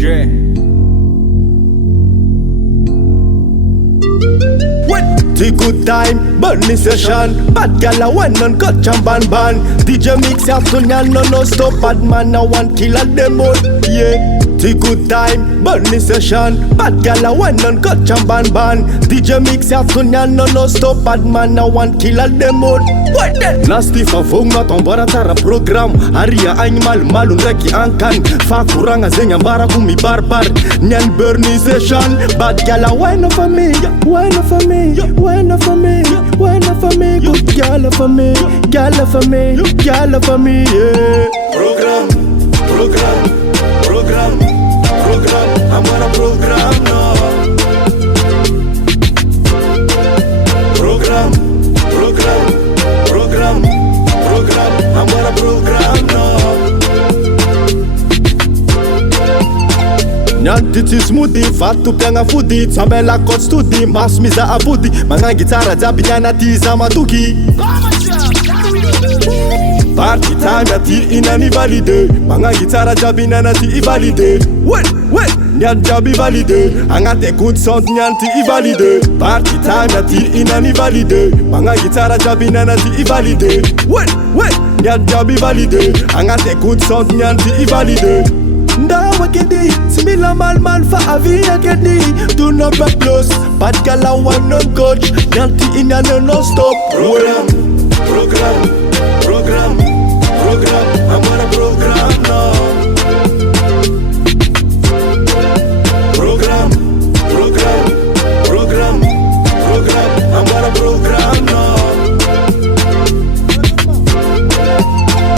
Yeah. The good time, burning session. Bad gal a wine and cut jam ban. DJ mix ya tunyan no stop. Bad man a one killer them all. Yeah. The good time, burning session. Bad gal a wine and cut jam ban. DJ mix ya tunyan no stop. Bad man a one killer them all. What that? Nasty fa vong tombora tara program. Aria animal malun reki ankan. Fa kuranga zenga mbara kumi barbar. Nyan burning session. Bad gal a wine for me, wine for me. Wine for me, good gal for me, gal for me, gal for me, yeah. Program, I'm on a program now. Program, I'm on a program now. Nyantiti smoothie, fatu pianga foodie. Samela Recordz studi, mas miza abudi. Mga gitara jabi nyana tiza maduki. Party time yati inani valide. Mga gitara jabi nyana ti ivalide. Wait, nyan jabi valide. Angate good sound nyanti ivalide. Party time yati inani valide. Mga gitara jabi nyana ti ivalide. Wait, nyan jabi valide. Angate good sound nyanti ivalide. Ndawa kedi, simila mal fa avia kedi. Do not back close, bad gal a wine on coach. Nyanti in and no stop. Program, I'm on a program now. Program, I'm on a program now.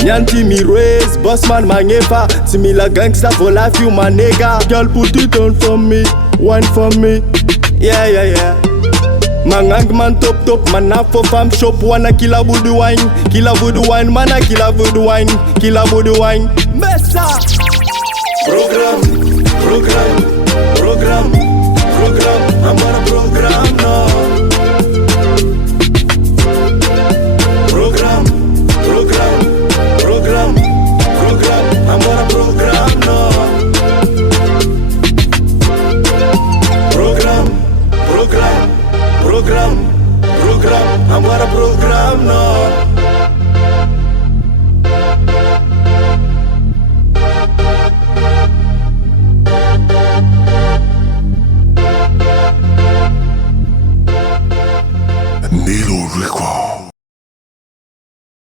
Nyanti mi raise, boss man mangefa. Simila gangsta for life, you my nigga. Girl put it on for me, wine for me. Yeah. Mangang man top, man up for farm shop. Wanna killa voodoo wine, mana killa voodoo wine. Messa. Program, I'm on a program now.